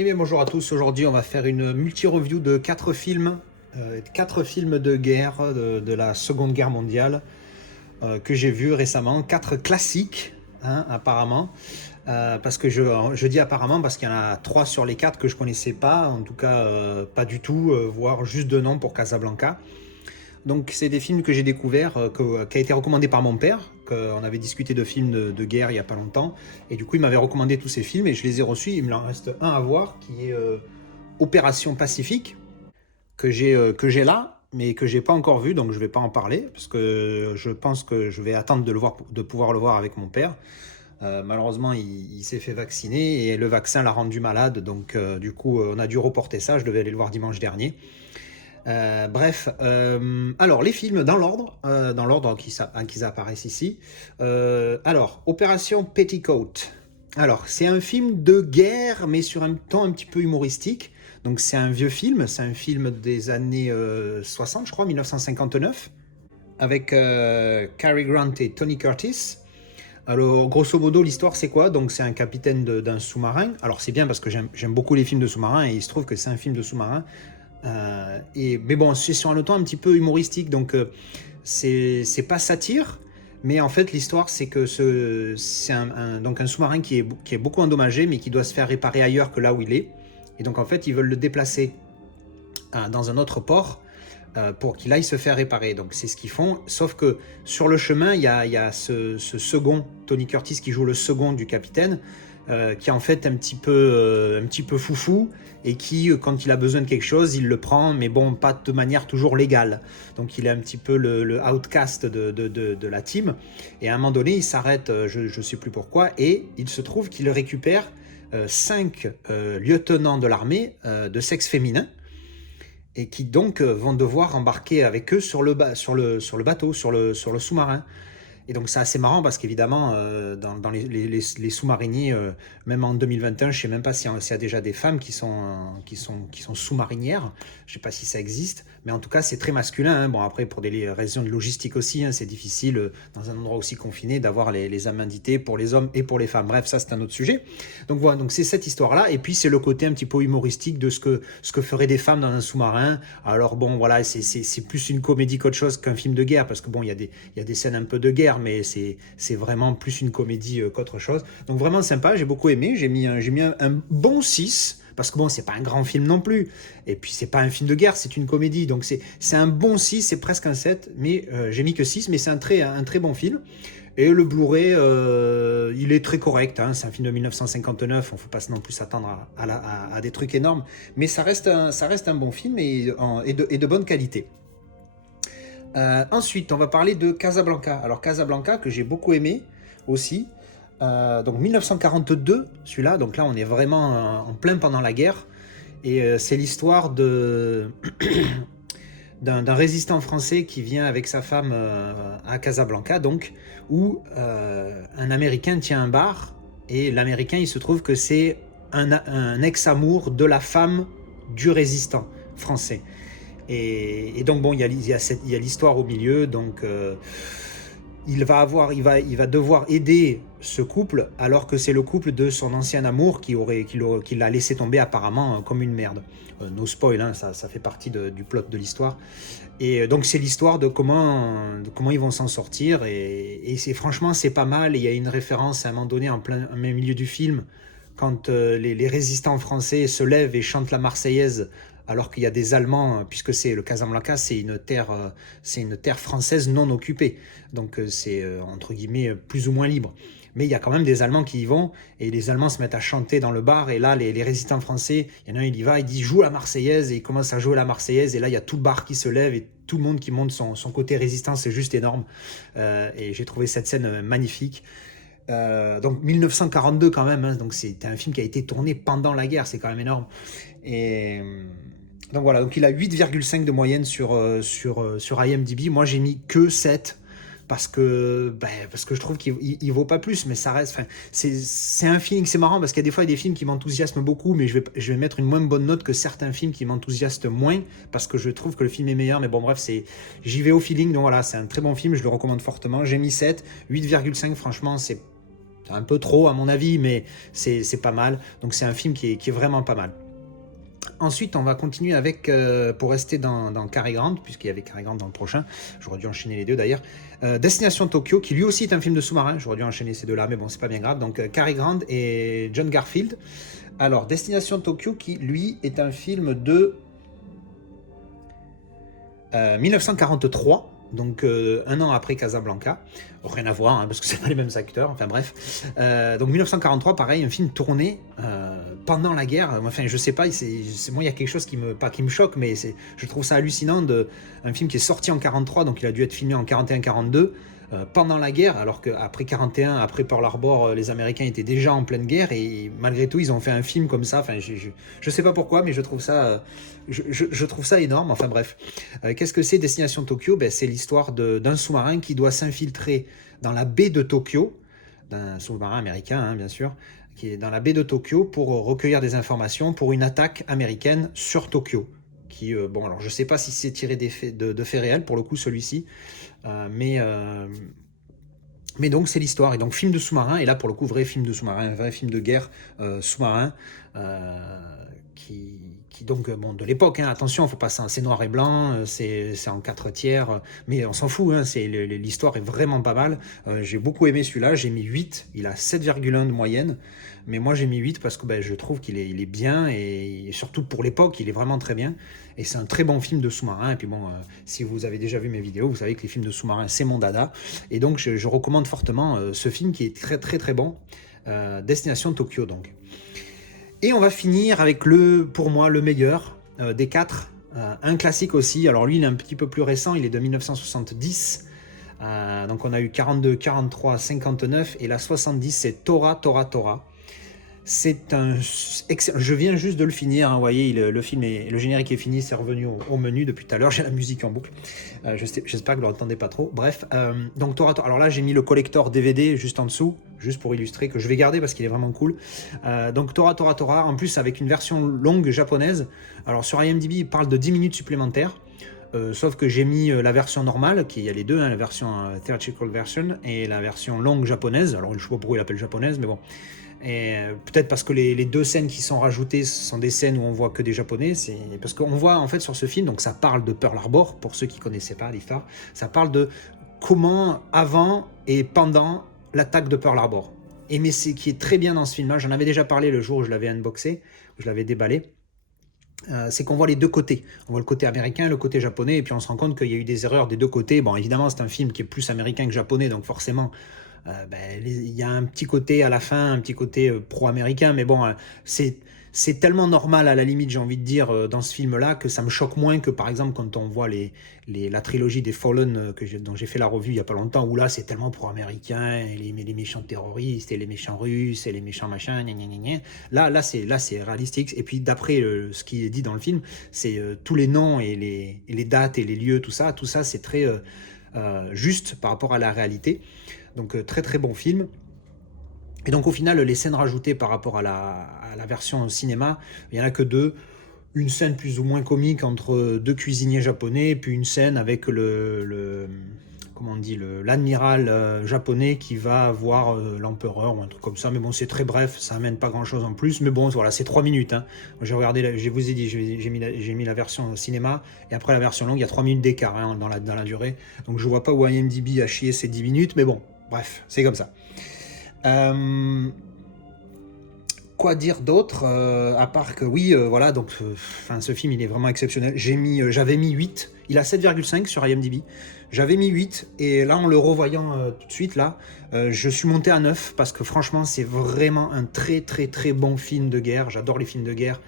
Eh bien bonjour à tous, aujourd'hui on va faire une multi-review de 4 films de guerre de la Seconde Guerre mondiale que j'ai vus récemment, 4 classiques apparemment, parce que je dis apparemment parce qu'il y en a 3 sur les 4 que je connaissais pas, en tout cas pas du tout, voire juste de nom pour Casablanca. Donc c'est des films que j'ai découverts, qui a été recommandé par mon père, qu'on avait discuté de films de guerre il n'y a pas longtemps, et du coup il m'avait recommandé tous ces films et je les ai reçus. Il me en reste un à voir qui est Opération Pacifique, que j'ai là, mais que j'ai pas encore vu, donc je vais pas en parler, parce que je pense que je vais attendre de pouvoir le voir avec mon père. Malheureusement, il s'est fait vacciner et le vaccin l'a rendu malade, donc du coup on a dû reporter ça, je devais aller le voir dimanche dernier. Bref, alors les films dans l'ordre qu'ils apparaissent ici. Alors, Opération Petticoat. Alors, c'est un film de guerre, mais sur un ton un petit peu humoristique. Donc, c'est un vieux film, c'est un film des années 60, je crois, 1959, avec Cary Grant et Tony Curtis. Alors, grosso modo, l'histoire, c'est quoi? Donc, c'est un capitaine d'un sous-marin. Alors, c'est bien parce que j'aime beaucoup les films de sous-marins et il se trouve que c'est un film de sous-marin. Mais bon, c'est sur un ton un petit peu humoristique, donc c'est pas satire, mais en fait l'histoire c'est que c'est donc un sous-marin qui est beaucoup endommagé, mais qui doit se faire réparer ailleurs que là où il est, et donc en fait ils veulent le déplacer dans un autre port pour qu'il aille se faire réparer. Donc c'est ce qu'ils font, sauf que sur le chemin il y a ce second, Tony Curtis, qui joue le second du capitaine, qui est en fait un petit peu foufou, et qui, quand il a besoin de quelque chose, il le prend, mais bon, pas de manière toujours légale. Donc il est un petit peu le outcast de la team, et à un moment donné, il s'arrête, je ne sais plus pourquoi, et il se trouve qu'il récupère 5 lieutenants de l'armée de sexe féminin, et qui donc vont devoir embarquer avec eux sur le bateau, sur le sous-marin. Et donc c'est assez marrant parce qu'évidemment, dans les sous-mariniers, même en 2021, je ne sais même pas s'il y a déjà des femmes qui sont sous-marinières. Je ne sais pas si ça existe, mais en tout cas c'est très masculin, hein. Bon, après pour des raisons de logistique aussi, hein, c'est difficile dans un endroit aussi confiné d'avoir les amenités pour les hommes et pour les femmes. Bref, ça c'est un autre sujet. Donc voilà, donc c'est cette histoire-là, et puis c'est le côté un petit peu humoristique de ce que feraient des femmes dans un sous-marin. Alors bon, voilà, c'est plus une comédie qu'autre chose qu'un film de guerre, parce que bon, il y a des scènes un peu de guerre, mais c'est vraiment plus une comédie qu'autre chose. Donc vraiment sympa, j'ai beaucoup aimé, j'ai mis un bon 6, parce que bon, c'est pas un grand film non plus, et puis c'est pas un film de guerre, c'est une comédie, donc c'est un bon 6, c'est presque un 7, mais j'ai mis que 6, mais c'est un très bon film. Et le Blu-ray, il est très correct, hein. C'est un film de 1959, on ne faut pas non plus s'attendre à des trucs énormes, mais ça reste un bon film et de bonne qualité. Ensuite, on va parler de Casablanca. Alors Casablanca, que j'ai beaucoup aimé aussi. Donc 1942, celui-là. Donc là, on est vraiment en plein pendant la guerre. Et c'est l'histoire d'un résistant français qui vient avec sa femme à Casablanca, donc, où un Américain tient un bar. Et l'Américain, il se trouve que c'est un ex-amour de la femme du résistant français. Et donc bon, il y a l'histoire au milieu, donc il va devoir aider ce couple, alors que c'est le couple de son ancien amour qui l'a laissé tomber apparemment comme une merde. No spoil, hein, ça fait partie du plot de l'histoire. Et donc c'est l'histoire de comment ils vont s'en sortir, et franchement c'est pas mal. Il y a une référence à un moment donné en plein milieu du film, quand les résistants français se lèvent et chantent la Marseillaise, alors qu'il y a des Allemands, puisque c'est le Casablanca, c'est une terre française non occupée, donc c'est entre guillemets plus ou moins libre. Mais il y a quand même des Allemands qui y vont, et les Allemands se mettent à chanter dans le bar, et là les résistants français, il y en a un, il y va, il dit joue la Marseillaise, et il commence à jouer la Marseillaise, et là il y a tout le bar qui se lève, et tout le monde qui monte son côté résistant, c'est juste énorme. Et j'ai trouvé cette scène magnifique. Donc 1942 quand même, hein, donc c'était un film qui a été tourné pendant la guerre, c'est quand même énorme. Et donc voilà, donc il a 8,5 de moyenne sur IMDb. Moi j'ai mis que 7, parce que je trouve qu'il vaut pas plus, mais ça reste, c'est un film, c'est marrant parce qu'il y a des fois des films qui m'enthousiasment beaucoup, mais je vais mettre une moins bonne note que certains films qui m'enthousiasment moins, parce que je trouve que le film est meilleur. Mais bon, bref, j'y vais au feeling, donc voilà, c'est un très bon film, je le recommande fortement. J'ai mis 7, 8,5, franchement un peu trop à mon avis, mais c'est pas mal. Donc c'est un film qui est vraiment pas mal. Ensuite, on va continuer avec, pour rester dans Cary Grant, puisqu'il y avait Cary Grant dans le prochain, j'aurais dû enchaîner les deux d'ailleurs, Destination Tokyo, qui lui aussi est un film de sous-marin, j'aurais dû enchaîner ces deux-là, mais bon, c'est pas bien grave, donc Cary Grant et John Garfield. Alors, Destination Tokyo, qui lui est un film de 1943, donc un an après Casablanca, rien à voir, hein, parce que c'est pas les mêmes acteurs, enfin bref. Donc 1943, pareil, un film tourné pendant la guerre. Enfin, je sais pas, moi il y a quelque chose pas qui me choque, mais je trouve ça hallucinant, un film qui est sorti en 43, donc il a dû être filmé en 41-42. Pendant la guerre, alors qu'après 41, après Pearl Harbor, les Américains étaient déjà en pleine guerre, et malgré tout, ils ont fait un film comme ça. Enfin, je sais pas pourquoi, mais je trouve ça, je trouve ça énorme. Enfin bref, qu'est-ce que c'est Destination Tokyo? C'est l'histoire d'un sous-marin qui doit s'infiltrer dans la baie de Tokyo, d'un sous-marin américain, hein, bien sûr, qui est dans la baie de Tokyo pour recueillir des informations pour une attaque américaine sur Tokyo. Bon, alors je sais pas si c'est tiré de faits réels, pour le coup, celui-ci. Mais donc c'est l'histoire, et donc film de sous-marin, et là pour le coup vrai film de sous-marin, un vrai film de guerre sous-marin, qui donc, bon, de l'époque, hein, attention, faut pas, c'est noir et blanc, c'est en 4/3, mais on s'en fout, hein, l'histoire est vraiment pas mal. J'ai beaucoup aimé celui-là, j'ai mis 8, il a 7,1 de moyenne, mais moi j'ai mis 8 parce que je trouve qu'il est bien, et surtout pour l'époque, il est vraiment très bien, et c'est un très bon film de sous-marin. Et puis bon, si vous avez déjà vu mes vidéos, vous savez que les films de sous-marin, c'est mon dada, et donc je recommande fortement ce film qui est très très très bon, Destination Tokyo donc. Et on va finir avec pour moi, le meilleur des quatre. Un classique aussi. Alors lui, il est un petit peu plus récent. Il est de 1970. Donc on a eu 42, 43, 59. Et la 70, c'est Tora, Tora, Tora. C'est un excellent. Je viens juste de le finir, hein, vous voyez, le film le générique est fini, c'est revenu au menu depuis tout à l'heure, j'ai la musique en boucle. J'espère que vous l'entendez pas trop. Bref, donc Tora Tora. Alors là, j'ai mis le collector DVD juste en dessous, juste pour illustrer, que je vais garder parce qu'il est vraiment cool. Donc Tora Tora Tora, en plus avec une version longue japonaise. Alors sur IMDb, il parle de 10 minutes supplémentaires. Sauf que j'ai mis la version normale, il y a les deux, hein, la version theatrical version et la version longue japonaise. Alors je sais pas pourquoi il l'appelle japonaise, mais bon. Et peut-être parce que les deux scènes qui sont rajoutées sont des scènes où on voit que des japonais. C'est parce qu'on voit en fait sur ce film, donc ça parle de Pearl Harbor, pour ceux qui connaissaient pas l'histoire, ça parle de comment avant et pendant l'attaque de Pearl Harbor. Mais c'est qui est très bien dans ce film-là, j'en avais déjà parlé le jour où je l'avais unboxé, où je l'avais déballé. C'est qu'on voit les deux côtés. On voit le côté américain, le côté japonais, et puis on se rend compte qu'il y a eu des erreurs des deux côtés. Bon, évidemment, c'est un film qui est plus américain que japonais, donc forcément, il y a un petit côté à la fin, un petit côté pro-américain, mais bon, c'est tellement normal à la limite, j'ai envie de dire, dans ce film-là, que ça me choque moins que par exemple quand on voit la trilogie des Fallen dont j'ai fait la revue il n'y a pas longtemps, où là c'est tellement pro-américain, et les méchants terroristes, et les méchants russes, et les méchants machins, gna gna gna gna. Là c'est réalistique, et puis d'après ce qui est dit dans le film, c'est tous les noms et les dates et les lieux, tout ça c'est très juste par rapport à la réalité. Donc très très bon film. Et donc au final, les scènes rajoutées par rapport à la version cinéma, il n'y en a que deux. Une scène plus ou moins comique entre deux cuisiniers japonais, puis une scène avec comment on dit, l'admiral japonais qui va voir l'empereur ou un truc comme ça. Mais bon, c'est très bref, ça amène pas grand chose en plus. Mais bon, voilà, c'est 3 minutes. Hein. J'ai regardé, je vous ai dit, j'ai mis la version cinéma, et après la version longue, il y a 3 minutes d'écart, hein, dans la durée. Donc je vois pas où IMDb a chié ces 10 minutes, mais bon, bref, c'est comme ça. Quoi dire d'autre, à part que oui, voilà, donc ce film il est vraiment exceptionnel. J'avais mis 8, il a 7,5 sur IMDb. J'avais mis 8, et là en le revoyant tout de suite, là, je suis monté à 9 parce que franchement c'est vraiment un très très très bon film de guerre. J'adore les films de guerre.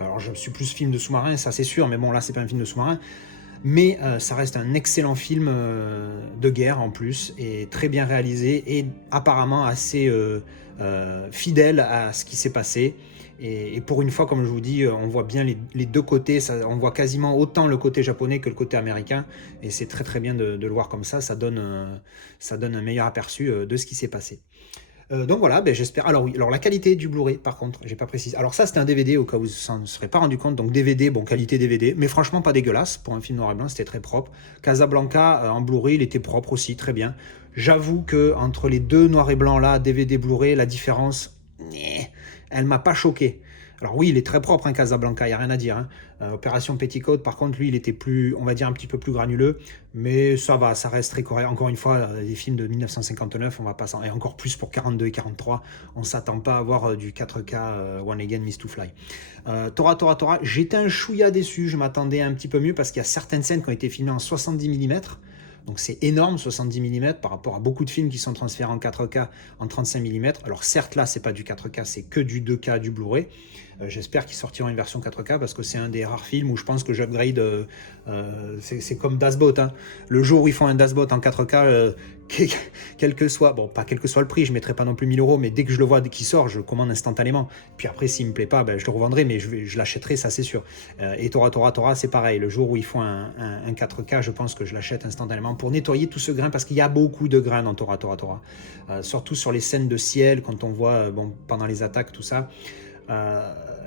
Alors je suis plus film de sous-marin, ça c'est sûr, mais bon là c'est pas un film de sous-marin. Mais ça reste un excellent film de guerre en plus, et très bien réalisé, et apparemment assez fidèle à ce qui s'est passé. Et pour une fois, comme je vous dis, on voit bien les deux côtés, on voit quasiment autant le côté japonais que le côté américain, et c'est très très bien de le voir comme ça, ça donne un meilleur aperçu de ce qui s'est passé. Donc voilà, j'espère. Alors oui, la qualité du Blu-ray, par contre, j'ai pas précisé. Alors ça, c'était un DVD au cas où vous ne serez pas rendu compte. Donc DVD, bon, qualité DVD, mais franchement pas dégueulasse pour un film noir et blanc, c'était très propre. Casablanca en Blu-ray, il était propre aussi, très bien. J'avoue que entre les deux noir et blanc là, DVD Blu-ray, la différence, elle m'a pas choqué. Alors oui, il est très propre, hein, Casablanca, il n'y a rien à dire. Hein. Opération Petticoat, par contre, lui, il était plus, on va dire, un petit peu plus granuleux, mais ça va, ça reste très correct. Encore une fois, les films de 1959, on va pas et encore plus pour 42 et 43, on s'attend pas à voir du 4K One Again Miss to Fly. Tora, j'étais un chouïa déçu, je m'attendais un petit peu mieux parce qu'il y a certaines scènes qui ont été filmées en 70 mm. Donc c'est énorme, 70 mm, par rapport à beaucoup de films qui sont transférés en 4K en 35 mm. Alors certes, là, c'est pas du 4K, c'est que du 2K, du Blu-ray. J'espère qu'ils sortiront une version 4K parce que c'est un des rares films où je pense que j'upgrade. C'est comme Dazbot. Hein. Le jour où ils font un Dazbot en 4K, quel que soit, bon, pas quel que soit le prix, je ne mettrai pas non plus 1000 euros, mais dès que je le vois, dès qu'il sort, je commande instantanément. Puis après, s'il ne me plaît pas, ben, je le revendrai, mais je l'achèterai, ça c'est sûr. Et Tora, c'est pareil. Le jour où ils font un 4K, je pense que je l'achète instantanément pour nettoyer tout ce grain parce qu'il y a beaucoup de grains dans Tora. Surtout sur les scènes de ciel, quand on voit pendant les attaques, tout ça.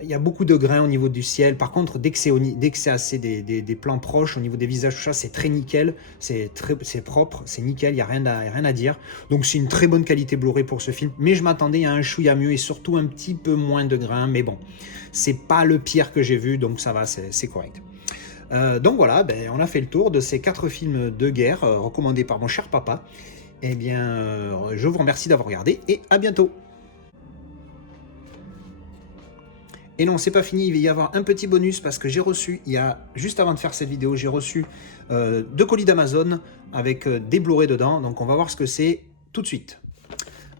Il y a beaucoup de grains au niveau du ciel. Par contre, dès que c'est assez des plans proches, au niveau des visages, tout ça, c'est très nickel. C'est propre, c'est nickel, il n'y a rien à dire. Donc c'est une très bonne qualité Blu-ray pour ce film. Mais je m'attendais à un chouïa mieux et surtout un petit peu moins de grains. Mais bon, c'est pas le pire que j'ai vu, donc ça va, c'est correct. Donc voilà, on a fait le tour de ces 4 films de guerre recommandés par mon cher papa. Eh bien, je vous remercie d'avoir regardé et à bientôt. Et non, c'est pas fini, il va y avoir un petit bonus parce que j'ai reçu, juste avant de faire cette vidéo, j'ai reçu 2 colis d'Amazon avec des Blu-ray dedans. Donc on va voir ce que c'est tout de suite.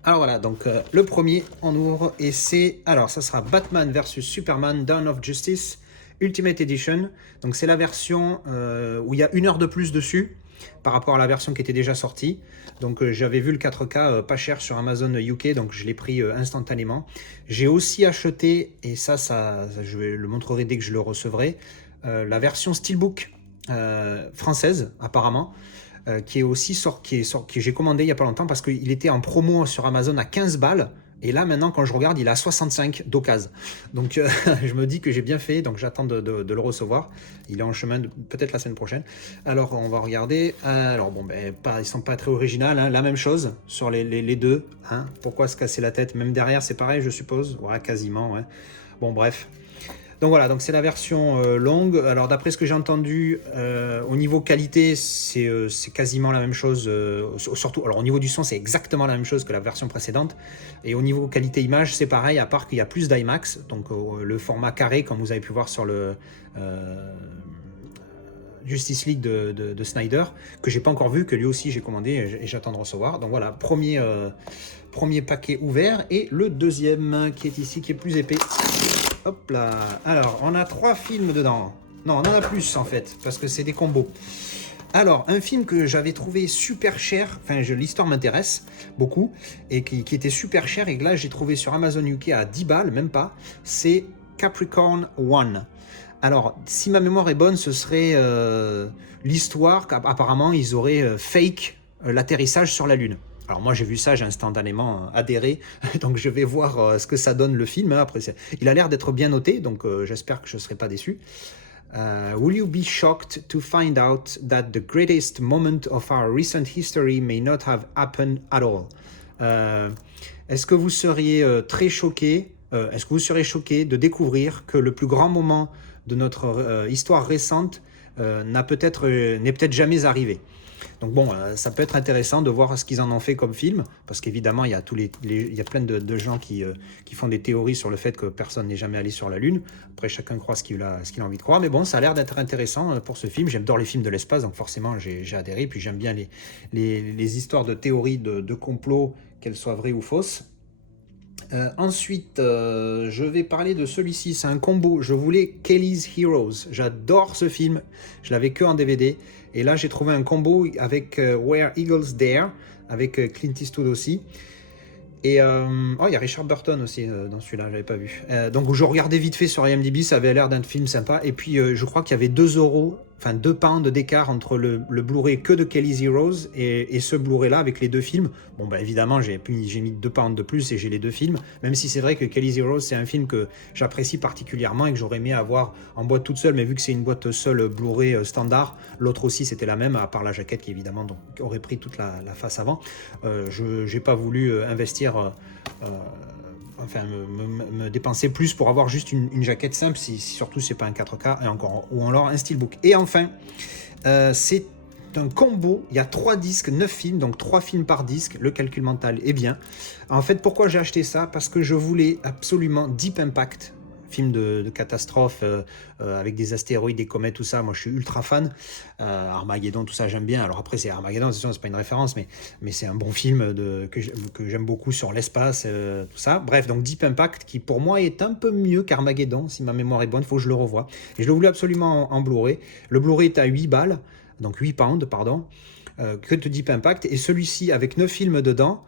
Alors voilà, donc le premier, on ouvre et c'est, alors ça sera Batman vs Superman Dawn of Justice Ultimate Edition. Donc c'est la version où il y a 1 heure de plus dessus par rapport à la version qui était déjà sortie. Donc j'avais vu le 4K pas cher sur Amazon UK, donc je l'ai pris instantanément. J'ai aussi acheté, et ça je le montrerai dès que je le recevrai, la version Steelbook française apparemment, qui est aussi que j'ai commandé il n'y a pas longtemps parce qu'il était en promo sur Amazon à 15 balles. Et là, maintenant, quand je regarde, il est à 65 d'occasion. Donc, je me dis que j'ai bien fait. Donc, j'attends de le recevoir. Il est en chemin, peut-être la semaine prochaine. Alors, on va regarder. Alors, bon, ils ne sont pas très originaux. Hein. La même chose sur les deux. Hein. Pourquoi se casser la tête? Même derrière, c'est pareil, je suppose. Ouais, quasiment. Ouais. Bon, bref. Donc voilà, donc c'est la version longue. Alors d'après ce que j'ai entendu, au niveau qualité, c'est quasiment la même chose. Surtout, alors au niveau du son, c'est exactement la même chose que la version précédente. Et au niveau qualité image, c'est pareil, à part qu'il y a plus d'IMAX, donc le format carré, comme vous avez pu voir sur le Justice League de Snyder, que j'ai pas encore vu, que lui aussi j'ai commandé et j'attends de recevoir. Donc voilà, premier paquet ouvert et le deuxième qui est ici, qui est plus épais. Hop là. Alors, on a 3 films dedans. Non, on en a plus en fait, parce que c'est des combos. Alors, un film que j'avais trouvé super cher, enfin l'histoire m'intéresse beaucoup, et qui était super cher, et que là j'ai trouvé sur Amazon UK à 10 balles, même pas, c'est Capricorn One. Alors, si ma mémoire est bonne, ce serait l'histoire qu'apparemment ils auraient fake l'atterrissage sur la Lune. Alors moi j'ai vu ça, j'ai instantanément adhéré, donc je vais voir ce que ça donne le film. Après, il a l'air d'être bien noté, donc j'espère que je ne serai pas déçu. Will you be shocked to find out that the greatest moment of our recent history may not have happened at all? Est-ce que vous seriez très choqué, est-ce que vous serez choqué de découvrir que le plus grand moment de notre histoire récente n'est peut-être jamais arrivé? Donc bon, ça peut être intéressant de voir ce qu'ils en ont fait comme film, parce qu'évidemment, il y a, il y a plein de gens qui font des théories sur le fait que personne n'est jamais allé sur la Lune. Après, chacun croit ce qu'il a envie de croire, mais bon, ça a l'air d'être intéressant pour ce film. J'adore les films de l'espace, donc forcément, j'ai adhéré. Puis j'aime bien les histoires de théories de complot, qu'elles soient vraies ou fausses. Ensuite, je vais parler de celui-ci, c'est un combo. Je voulais Kelly's Heroes, j'adore ce film, je l'avais que en DVD. Et là, j'ai trouvé un combo avec Where Eagles Dare, avec Clint Eastwood aussi. Et il y a Richard Burton aussi dans celui-là, je l'avais pas vu. Donc je regardais vite fait sur IMDb, ça avait l'air d'un film sympa. Et puis je crois qu'il y avait 2 € enfin 2 pounds d'écart entre le Blu-ray que de Kelly's Heroes et ce Blu-ray là avec les 2 films. Bon bah évidemment j'ai mis 2 pounds de plus et j'ai les 2 films, même si c'est vrai que Kelly's Heroes c'est un film que j'apprécie particulièrement et que j'aurais aimé avoir en boîte toute seule, mais vu que c'est une boîte seule Blu-ray standard, l'autre aussi c'était la même, à part la jaquette qui évidemment donc, aurait pris toute la face avant. Je n'ai pas voulu investir... enfin me dépenser plus pour avoir juste une jaquette simple, si surtout c'est pas un 4K et encore, ou alors un steelbook. Et enfin c'est un combo, il y a 3 disques, 9 films, donc 3 films par disque, le calcul mental est bien. En fait pourquoi j'ai acheté ça? Parce que je voulais absolument Deep Impact, film de catastrophe avec des astéroïdes, des comètes, tout ça. Moi, je suis ultra fan. Armageddon, tout ça, j'aime bien. Alors après, c'est Armageddon, c'est pas une référence, mais c'est un bon film que j'aime beaucoup sur l'espace, tout ça. Bref, donc Deep Impact, qui pour moi est un peu mieux qu'Armageddon, si ma mémoire est bonne, il faut que je le revoie. Et je le voulais absolument en Blu-ray. Le Blu-ray est à 8 balles, donc 8 pounds, pardon, que de Deep Impact. Et celui-ci, avec 9 films dedans,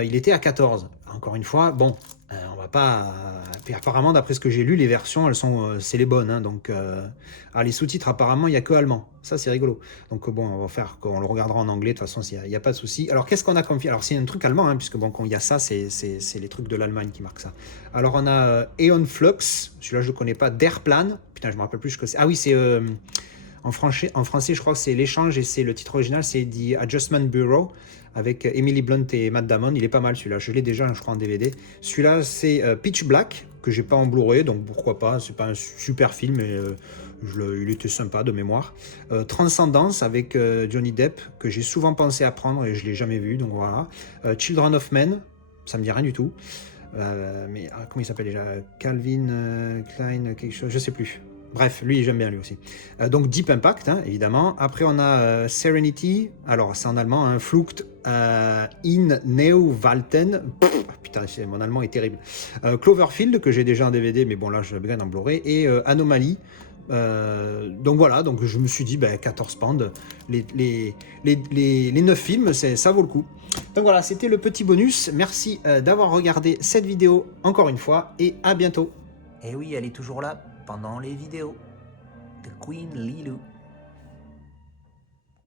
il était à 14. Encore une fois, bon, on va pas... Puis apparemment, d'après ce que j'ai lu, les versions, elles sont, c'est les bonnes. Hein, donc, les sous-titres, apparemment, il n'y a que allemand. Ça, c'est rigolo. Donc, bon, on le regardera en anglais. De toute façon, il n'y a pas de souci. Alors, qu'est-ce qu'on a comme film? Alors, c'est un truc allemand, hein, puisque bon, quand il y a ça, c'est les trucs de l'Allemagne qui marquent ça. Alors, on a Aeon Flux. Celui-là, je ne le connais pas. Der Plan. Putain, je ne me rappelle plus ce que c'est. Ah oui, c'est... en français, je crois que c'est l'échange et c'est le titre original, c'est The Adjustment Bureau avec Emily Blunt et Matt Damon. Il est pas mal celui-là, je l'ai déjà, je crois, en DVD. Celui-là, c'est Pitch Black, que j'ai pas en Blu-ray, donc pourquoi pas. C'est pas un super film, mais il était sympa de mémoire. Transcendance avec Johnny Depp, que j'ai souvent pensé à prendre et je l'ai jamais vu, donc voilà. Children of Men, ça me dit rien du tout. Mais comment il s'appelle déjà? Calvin Klein, quelque chose, je sais plus. Bref, lui, j'aime bien lui aussi. Donc Deep Impact, hein, évidemment. Après, on a Serenity. Alors, c'est en allemand, hein, Flucht in Neuwalten. Putain, mon allemand est terrible. Cloverfield, que j'ai déjà en DVD, mais bon, là, je regarde en Blu-ray. Et Anomaly. Donc voilà, donc je me suis dit, 14 pounds. Les 9 films, ça vaut le coup. Donc voilà, c'était le petit bonus. Merci d'avoir regardé cette vidéo encore une fois. Et à bientôt. Et oui, elle est toujours là pendant les vidéos de Queen Lilou.